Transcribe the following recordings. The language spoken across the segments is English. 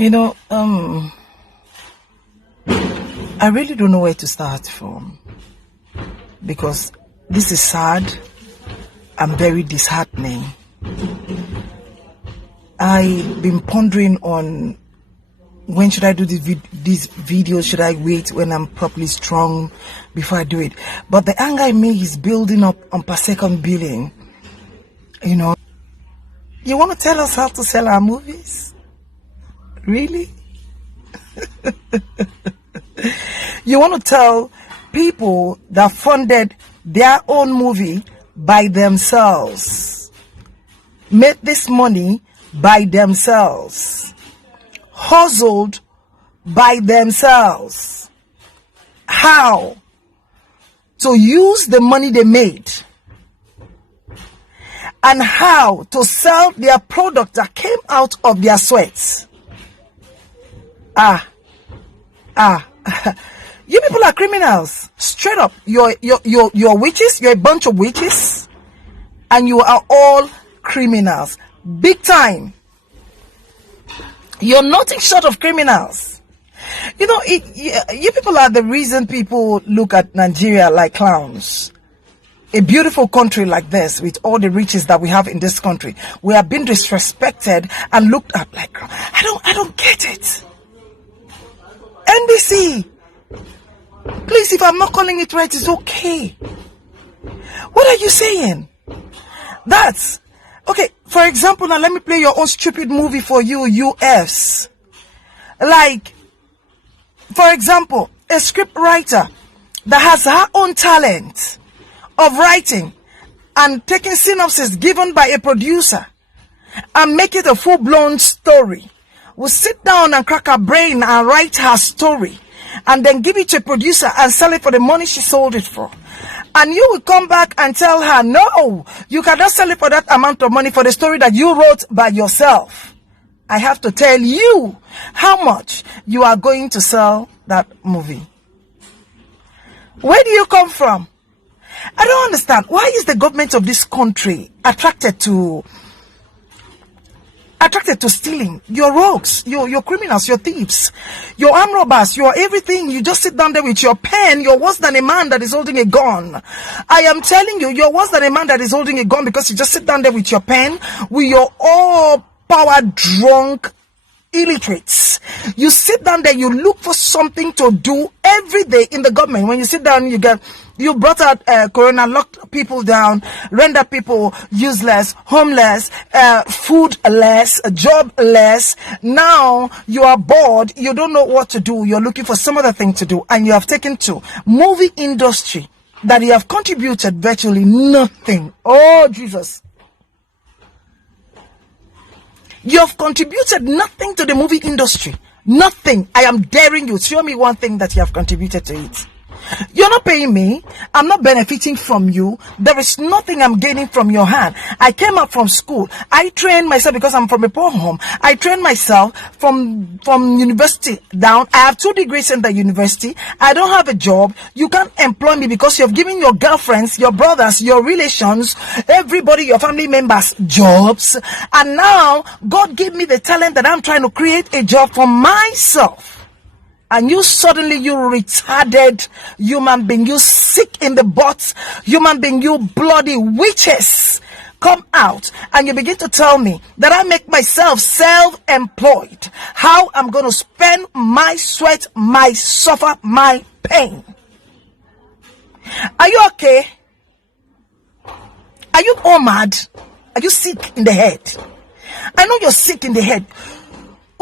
You know, I really don't know where to start from because this is sad and very disheartening. I've been pondering on when should I do this video? Should I wait when I'm properly strong before I do it? But the anger in me is building up on per second billing. You know, you want to tell us how to sell our movies? Really? You want to tell people that funded their own movie by themselves, made this money by themselves, hustled by themselves, how to use the money they made and how to sell their product that came out of their sweats. You people are criminals. Straight up. You're witches. You're a bunch of witches. And you are all criminals. Big time. You're nothing short of criminals. You know, you people are the reason people look at Nigeria like clowns. A beautiful country like this, with all the riches that we have in this country, we are being disrespected and looked at like, I don't get it. NBC, please, if I'm not calling it right, it's okay. What are you saying? That's okay. For example, now let me play your own stupid movie for you, US. Like, for example, a script writer that has her own talent of writing and taking synopsis given by a producer and make it a full-blown story, will sit down and crack her brain and write her story and then give it to a producer and sell it for the money she sold it for. And you will come back and tell her, no, you cannot sell it for that amount of money for the story that you wrote by yourself. I have to tell you how much you are going to sell that movie. Where do you come from? I don't understand. Why is the government of this country attracted to stealing? You're rogues, you're criminals, you're thieves, you're armed robbers, you're everything. You just sit down there with your pen. You're worse than a man that is holding a gun. I am telling you, you're worse than a man that is holding a gun because you just sit down there with your pen, with your all power drunk illiterates. You sit down there, you look for something to do every day in the government. When you sit down, you brought out corona, locked people down, rendered people useless, homeless, foodless, jobless. Now you are bored, you don't know what to do, you're looking for some other thing to do, and you have taken to movie industry that you have contributed virtually nothing. Oh Jesus. You have contributed nothing to the movie industry. Nothing. I am daring you. Show me one thing that you have contributed to it. You're not paying me. I'm not benefiting from you. There is nothing I'm gaining from your hand. I came out from school. I trained myself because I'm from a poor home. I trained myself from university down. I have 2 degrees in the university. I don't have a job. You can't employ me because you've given your girlfriends, your brothers, your relations, everybody, your family members jobs. And now God gave me the talent that I'm trying to create a job for myself. And you suddenly, you retarded human being, you sick in the butt human being, you bloody witches, come out and you begin to tell me that I make myself self-employed, how I'm going to spend my sweat, my suffer, my pain. Are you okay? Are you all mad? Are you sick in the head? I know you're sick in the head.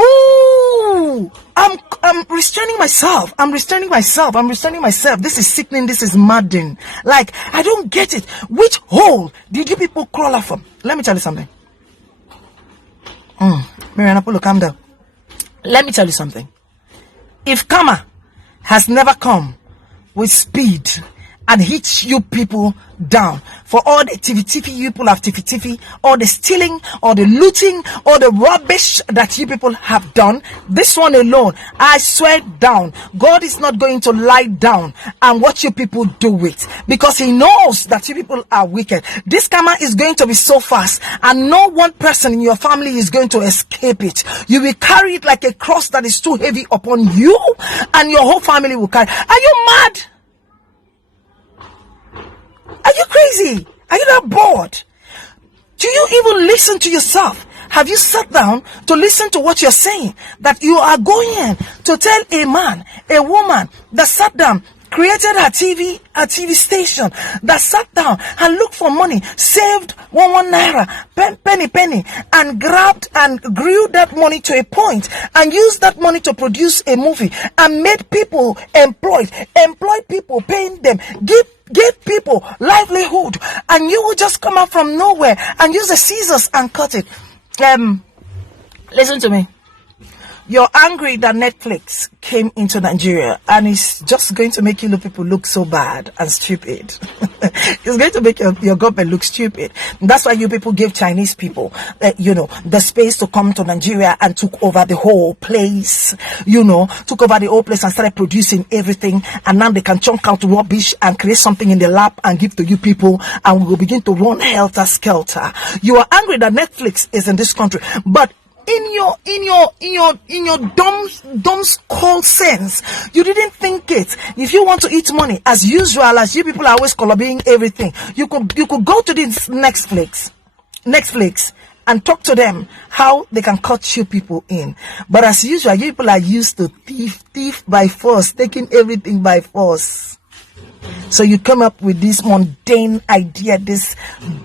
Ooh, I'm restraining myself. I'm restraining myself. This is sickening. This is maddening. Like, I don't get it. Which hole did you people crawl out from? Let me tell you something. Maryann, Apollo, calm down. Let me tell you something. If karma has never come with speed and hit you people down for all the tiffy you people have tiffy, all the stealing, all the looting, all the rubbish that you people have done. This one alone, I swear down, God is not going to lie down and watch you people do it, because he knows that you people are wicked. This karma is going to be so fast, and no one person in your family is going to escape it. You will carry it like a cross that is too heavy upon you, and your whole family will carry. Are you mad? Are you crazy? Are you not bored? Do you even listen to yourself? Have you sat down to listen to what you're saying? That you are going to tell a man, a woman that sat down, created a TV station, that sat down and looked for money, saved one naira, penny, and grabbed and grew that money to a point, and used that money to produce a movie, and made people employed people, paying them, give people livelihood, and you will just come out from nowhere and use the scissors and cut it. Listen to me. You're angry that Netflix came into Nigeria, and it's just going to make you people look so bad and stupid. It's going to make your government look stupid. That's why you people gave Chinese people, the space to come to Nigeria and took over the whole place. Took over the whole place and started producing everything. And now they can chunk out rubbish and create something in the lab and give to you people, and we will begin to run helter skelter. You are angry that Netflix is in this country, but in your dumb skull sense, you didn't think it. If you want to eat money, as usual, as you people are always coloring everything, you could go to this Netflix and talk to them how they can cut you people in. But as usual, you people are used to thief by force, taking everything by force. So you come up with this mundane idea, this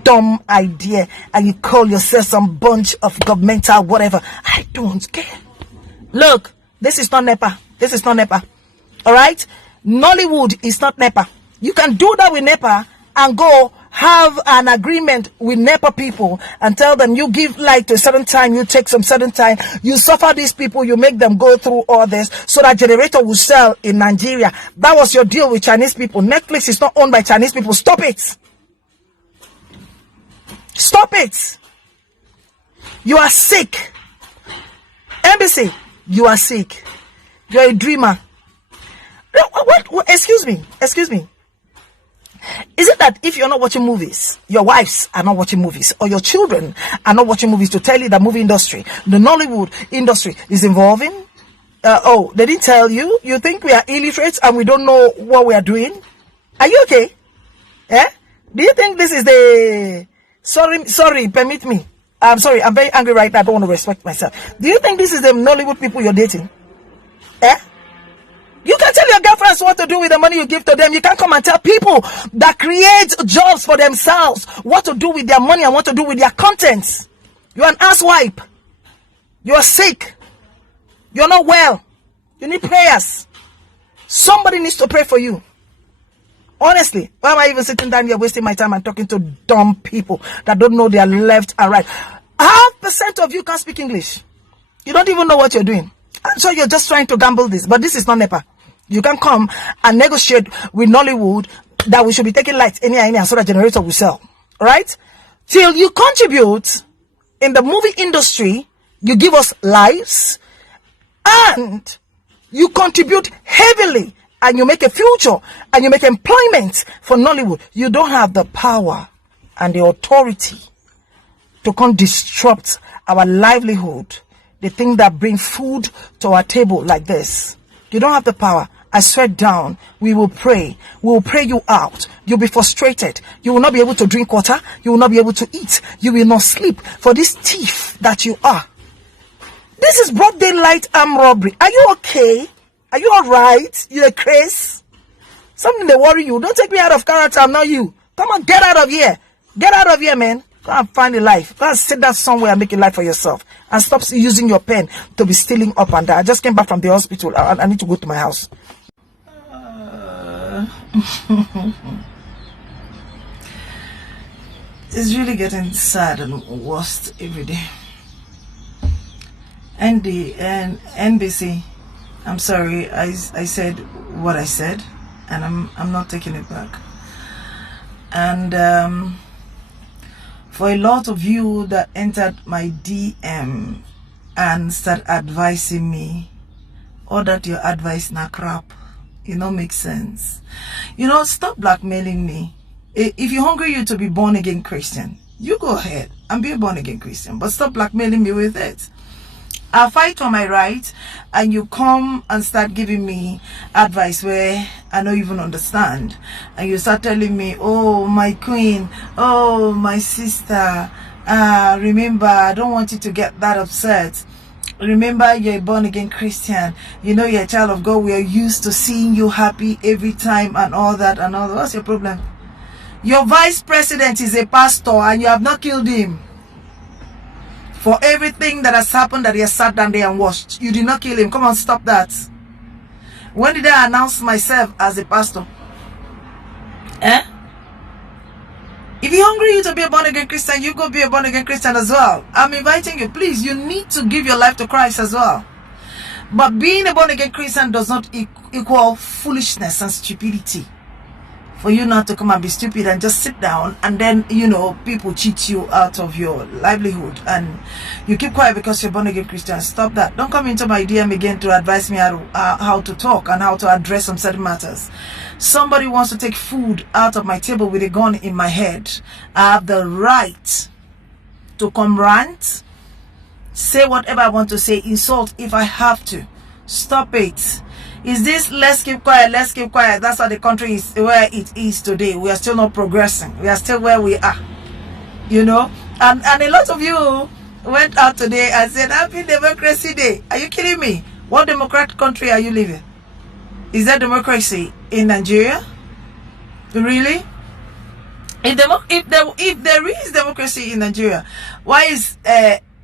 dumb idea, and you call yourself some bunch of governmental whatever. I don't care. Look, this is not NEPA. This is not NEPA. Alright? Nollywood is not NEPA. You can do that with NEPA and go have an agreement with NEPA people and tell them you give light to a certain time, you take some certain time, you suffer these people, you make them go through all this so that generator will sell in Nigeria. That was your deal with Chinese people. Netflix is not owned by Chinese people. Stop it. Stop it. You are sick. Embassy, you are sick. You are a dreamer. What? Excuse me. Is it that if you're not watching movies, your wives are not watching movies, or your children are not watching movies, to tell you the movie industry, the Nollywood industry is involving? They didn't tell you? You think we are illiterate and we don't know what we are doing? Are you okay? Eh? Do you think this is the... Sorry, permit me. I'm sorry, I'm very angry right now. I don't want to respect myself. Do you think this is the Nollywood people you're dating? Eh? You can tell your girlfriends what to do with the money you give to them. You can't come and tell people that create jobs for themselves what to do with their money and what to do with their contents. You're an asswipe. You're sick. You're not well. You need prayers. Somebody needs to pray for you. Honestly, why am I even sitting down here wasting my time and talking to dumb people that don't know their left and right? 0.5% of you can't speak English. You don't even know what you're doing. And so you're just trying to gamble this. But this is not NEPA. You can come and negotiate with Nollywood that we should be taking lights any so that generator will sell. Right? Till you contribute in the movie industry, you give us lives, and you contribute heavily, and you make a future, and you make employment for Nollywood. You don't have the power and the authority to come disrupt our livelihood, the thing that brings food to our table like this. You don't have the power. I swear down, we will pray. We will pray you out. You'll be frustrated. You will not be able to drink water. You will not be able to eat. You will not sleep for this thief that you are. This is broad daylight armed robbery. Are you okay? Are you alright? You're a craze? Something that worry you. Don't take me out of character. I'm not you. Come on, get out of here. Get out of here, man. Go and find a life. Go and sit down somewhere and make a life for yourself. And stop using your pen to be stealing up and down. I just came back from the hospital. I need to go to my house. It's really getting sad and worse every day. NBC, I'm sorry. I said what I said, and I'm not taking it back. And for a lot of you that entered my DM and start advising me, all that your advice na crap, makes sense. Stop blackmailing me. If you're hungry you to be born again Christian, you go ahead and be a born again Christian, but stop blackmailing me with it. I'll fight for my right, and you come and start giving me advice where I don't even understand, and you start telling me, oh my queen, oh my sister, remember, I don't want you to get that upset. Remember, you're a born again Christian, you're a child of God, we are used to seeing you happy every time and all that and all that. What's your problem? Your vice president is a pastor and you have not killed him. For everything that has happened, that he has sat down there and watched, you did not kill him. Come on, stop that. When did I announce myself as a pastor? If you're hungry to be a born again Christian, you go be a born again Christian as well. I'm inviting you, please. You need to give your life to Christ as well. But being a born again Christian does not equal foolishness and stupidity. For you not to come and be stupid and just sit down, and then people cheat you out of your livelihood and you keep quiet because you're born again Christian. Stop that. Don't come into my DM again to advise me how to talk and how to address some certain matters. Somebody wants to take food out of my table with a gun in my head. I have the right to come rant, say whatever I want to say, insult if I have to. Stop it. Is this let's keep quiet, let's keep quiet? That's how the country is where it is today. We are still not progressing. We are still where we are. And a lot of you went out today and said, Happy Democracy Day. Are you kidding me? What democratic country are you living? Is there democracy in Nigeria? Really? If there is democracy in Nigeria, why is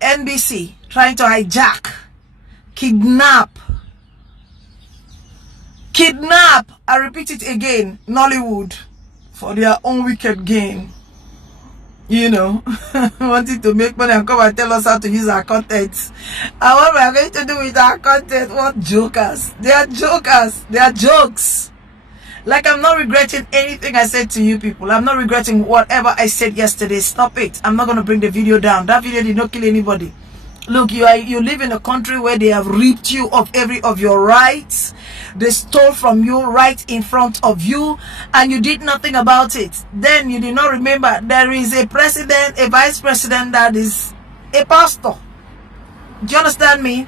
NBC trying to hijack, kidnap, I repeat it again, Nollywood, for their own wicked gain? Wanting to make money and come and tell us how to use our content. And what we are going to do with our content? What jokers? They are jokers. They are jokes. Like, I'm not regretting anything I said to you people. I'm not regretting whatever I said yesterday. Stop it. I'm not going to bring the video down. That video did not kill anybody. Look, you live in a country where they have ripped you of every of your rights. They stole from you right in front of you, and you did nothing about it. Then you did not remember there is a president, a vice president that is a pastor. Do you understand me?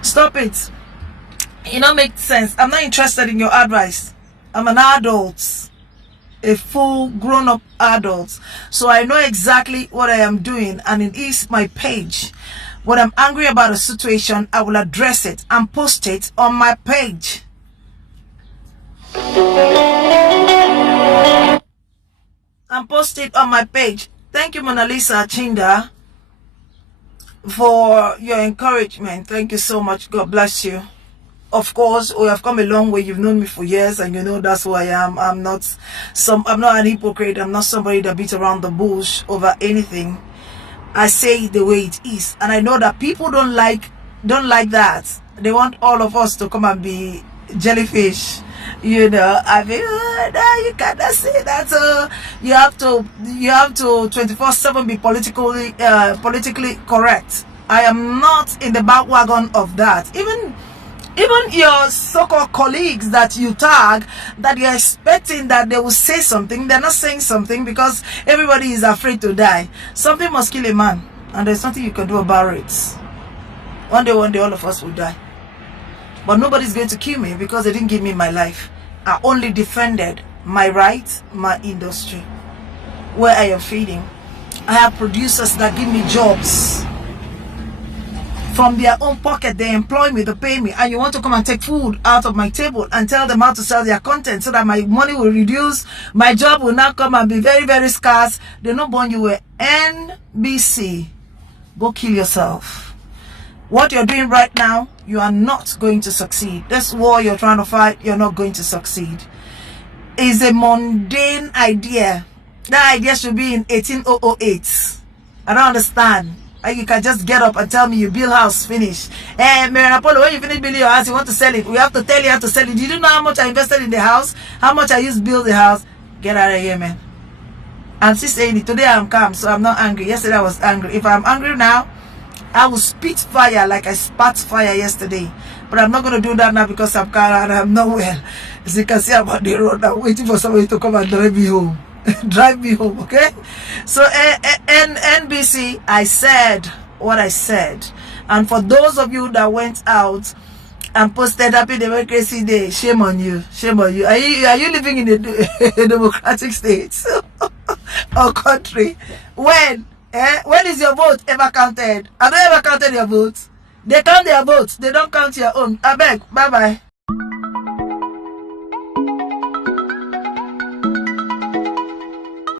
Stop it. It don't make sense. I'm not interested in your advice. I'm an adult, a full grown-up adult, so I know exactly what I am doing, and it is my page. When I'm angry about a situation, I will address it and post it on my page. And post it on my page. Thank you, Mona Lisa Chinda, for your encouragement. Thank you so much. God bless you. Of course, we have come a long way. You've known me for years, and that's who I am. I'm not an hypocrite. I'm not somebody that beats around the bush over anything. I say it the way it is, and I know that people don't like that. They want all of us to come and be jellyfish. I mean, no, you cannot say that. You have to 24/7 be politically correct. I am not in the back wagon of that. Even your so-called colleagues that you tag, that you're expecting that they will say something, they're not saying something because everybody is afraid to die. Something must kill a man, and there's nothing you can do about it. One day, all of us will die. But nobody's going to kill me because they didn't give me my life. I only defended my right, my industry, where I am feeding. I have producers that give me jobs. From their own pocket, they employ me, they pay me, and you want to come and take food out of my table and tell them how to sell their content so that my money will reduce, my job will now come and be very, very scarce. They not born you were NBC. Go kill yourself. What you're doing right now, you are not going to succeed. This war you're trying to fight, you're not going to succeed. It's a mundane idea. That idea should be in 1808. I don't understand. You can just get up and tell me you build house, finish. Maryann Apollo, when you finish building your house, you want to sell it. We have to tell you how to sell it. Did you know how much I invested in the house? How much I used to build the house? Get out of here, man. I'm still saying it. Today I'm calm, so I'm not angry. Yesterday I was angry. If I'm angry now, I will spit fire like I spat fire yesterday. But I'm not going to do that now because I'm calm and I'm not well. As you can see, I'm on the road. I'm waiting for somebody to come and drive me home. Drive me home, okay? So, NBC, I said what I said. And for those of you that went out and posted Happy Democracy Day, shame on you. Shame on you. Are you living in a democratic state or country? When is your vote ever counted? Have they ever counted your votes? They count their votes. They don't count your own. I beg. Bye-bye.